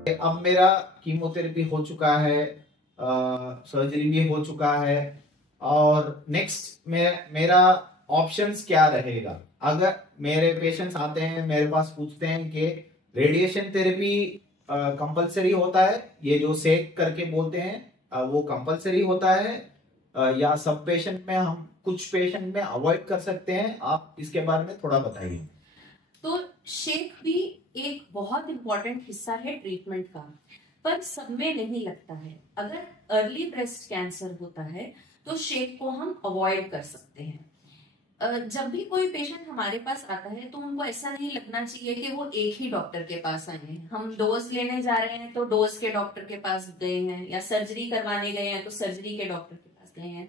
अब मेरा कीमोथेरेपी हो चुका है, सर्जरी भी हो चुका है, और नेक्स्ट मेरा ऑप्शंस क्या रहेगा? अगर मेरे पेशेंट्स आते हैं मेरे पास पूछते हैं कि रेडिएशन थेरेपी कंपलसरी होता है, ये जो सेक करके बोलते हैं वो कंपलसरी होता है, या सब पेशेंट में हम कुछ पेशेंट में अवॉइड कर सकते हैं? आप इसके बारे में थोड़ा बताइए। तो शेक भी एक बहुत इंपॉर्टेंट हिस्सा है ट्रीटमेंट का, पर सब में नहीं लगता है। अगर अर्ली ब्रेस्ट कैंसर होता है तो शेक को हम अवॉइड कर सकते हैं। जब भी कोई पेशेंट हमारे पास आता है तो उनको ऐसा नहीं लगना चाहिए कि वो एक ही डॉक्टर के पास आए हैं। हम डोज लेने जा रहे हैं तो डोज के डॉक्टर के पास गए हैं, या सर्जरी करवाने गए हैं तो सर्जरी के डॉक्टर के पास गए हैं।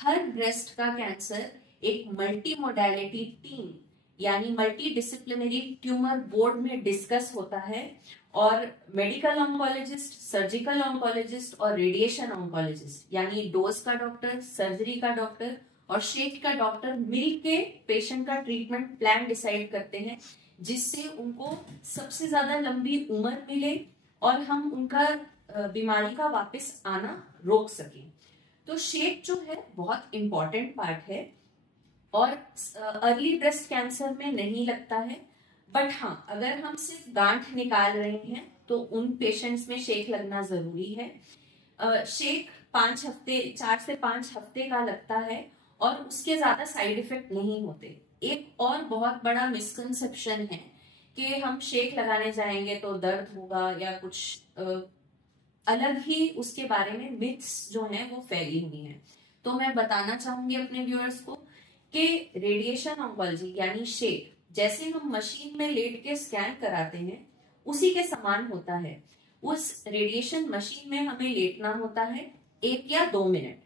हर ब्रेस्ट का कैंसर एक मल्टी मोडेलिटी टीम यानी मल्टी डिसिप्लिनरी ट्यूमर बोर्ड में डिस्कस होता है, और मेडिकल ऑन्कोलॉजिस्ट, सर्जिकल ऑन्कोलॉजिस्ट और रेडिएशन ऑन्कोलॉजिस्ट यानी डोज का डॉक्टर, सर्जरी का डॉक्टर और शेक का डॉक्टर मिलके पेशेंट का ट्रीटमेंट प्लान डिसाइड करते हैं, जिससे उनको सबसे ज्यादा लंबी उम्र मिले और हम उनका बीमारी का वापस आना रोक सकें। तो शेक जो है बहुत इंपॉर्टेंट पार्ट है, और अर्ली ब्रेस्ट कैंसर में नहीं लगता है। बट हाँ, अगर हम सिर्फ गांठ निकाल रहे हैं तो उन पेशेंट्स में शेक लगना जरूरी है। शेक 5 हफ्ते, 4 से 5 हफ्ते का लगता है और उसके ज्यादा साइड इफेक्ट नहीं होते। एक और बहुत बड़ा मिसकंसेप्शन है कि हम शेक लगाने जाएंगे तो दर्द होगा या कुछ अलग ही उसके बारे में मिथ्स जो हैं वो फैली हुई हैं। तो मैं बताना चाहूंगी अपने व्यूअर्स को कि रेडिएशन ऑन्कोलॉजी यानी शेक जैसे हम मशीन में लेट के स्कैन कराते हैं उसी के समान होता है। उस रेडिएशन मशीन में हमें लेटना होता है 1 या 2 मिनट,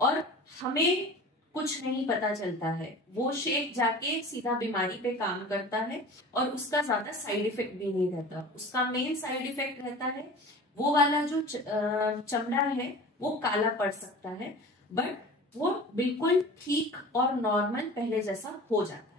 और हमें कुछ नहीं पता चलता है। वो शेक जाके सीधा बीमारी पे काम करता है और उसका ज्यादा साइड इफेक्ट भी नहीं रहता। उसका मेन साइड इफेक्ट रहता है वो वाला जो चमड़ा है वो काला पड़ सकता है, बट वो बिल्कुल ठीक और नॉर्मल पहले जैसा हो जाता है।